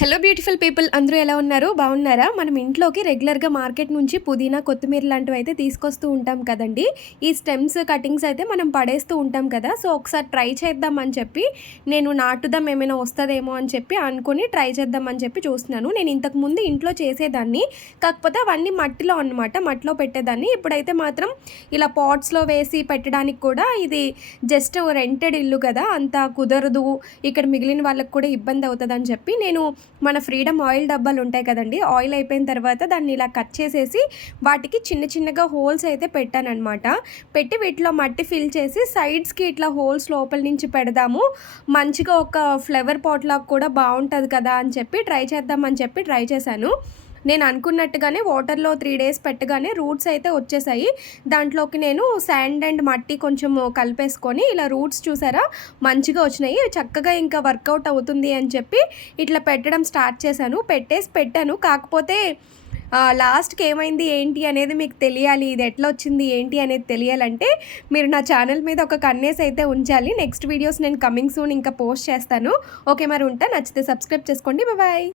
Hello beautiful people, అందరూ ఎలా ఉన్నారు? బాగున్నారా? మనం ఇంట్లోకి రెగ్యులర్గా మార్కెట్ నుంచి పుదీనా, కొత్తిమీర లాంటివి అయితే తీసుకొస్తూ ఉంటాం కదండి. ఈ స్టెమ్స్, కటింగ్స్ అయితే మనం పడేస్తూ ఉంటాం కదా. సో ఒకసారి ట్రై చేద్దాం అని చెప్పి నేను నాటుదాం, ఏమైనా వస్తుందేమో అని చెప్పి అనుకుని ట్రై చేద్దాం అని చెప్పి చూస్తున్నాను. నేను ఇంతకుముందు ఇంట్లో చేసేదాన్ని, కాకపోతే అవన్నీ మట్టిలో అనమాట, మట్టిలో పెట్టేదాన్ని. ఇప్పుడైతే మాత్రం ఇలా పాట్స్లో వేసి పెట్టడానికి కూడా ఇది జస్ట్ రెంటెడ్ ఇల్లు కదా, అంత కుదరదు, ఇక్కడ మిగిలిన వాళ్ళకి కూడా ఇబ్బంది అవుతుందని చెప్పి నేను మన ఫ్రీడమ్ ఆయిల్ డబ్బాలు ఉంటాయి కదండీ, ఆయిల్ అయిపోయిన తర్వాత దాన్ని ఇలా కట్ చేసేసి వాటికి చిన్న చిన్నగా హోల్స్ అయితే పెట్టాననమాట. పెట్టి వీటిలో మట్టి ఫిల్ చేసి సైడ్స్కి ఇట్లా హోల్స్ లోపల నుంచి పెడదాము, మంచిగా ఒక ఫ్లవర్ పాట్ లాగా కూడా బాగుంటుంది కదా అని చెప్పి ట్రై చేద్దామని చెప్పి ట్రై చేశాను. నేను అనుకున్నట్టుగానే వాటర్లో 3 డేస్ పెట్టగానే రూట్స్ అయితే వచ్చేసాయి. దాంట్లోకి నేను శాండ్ అండ్ మట్టి కొంచెం కలిపేసుకొని ఇలా రూట్స్ చూసారా మంచిగా వచ్చినాయి. చక్కగా ఇంకా వర్కౌట్ అవుతుంది అని చెప్పి ఇట్లా పెట్టడం స్టార్ట్ చేశాను. పెట్టాను. కాకపోతే లాస్ట్‌కి ఏమైంది ఏంటి అనేది మీకు తెలియాలి. ఇది ఎట్లా వచ్చింది ఏంటి అనేది తెలియాలంటే మీరు నా ఛానల్ మీద ఒక కన్నేసి అయితే ఉంచాలి. నెక్స్ట్ వీడియోస్ నేను కమింగ్ సూన్ ఇంకా పోస్ట్ చేస్తాను. ఓకే, మరి ఉంటా. నచ్చితే సబ్స్క్రైబ్ చేసుకోండి. బాయ్.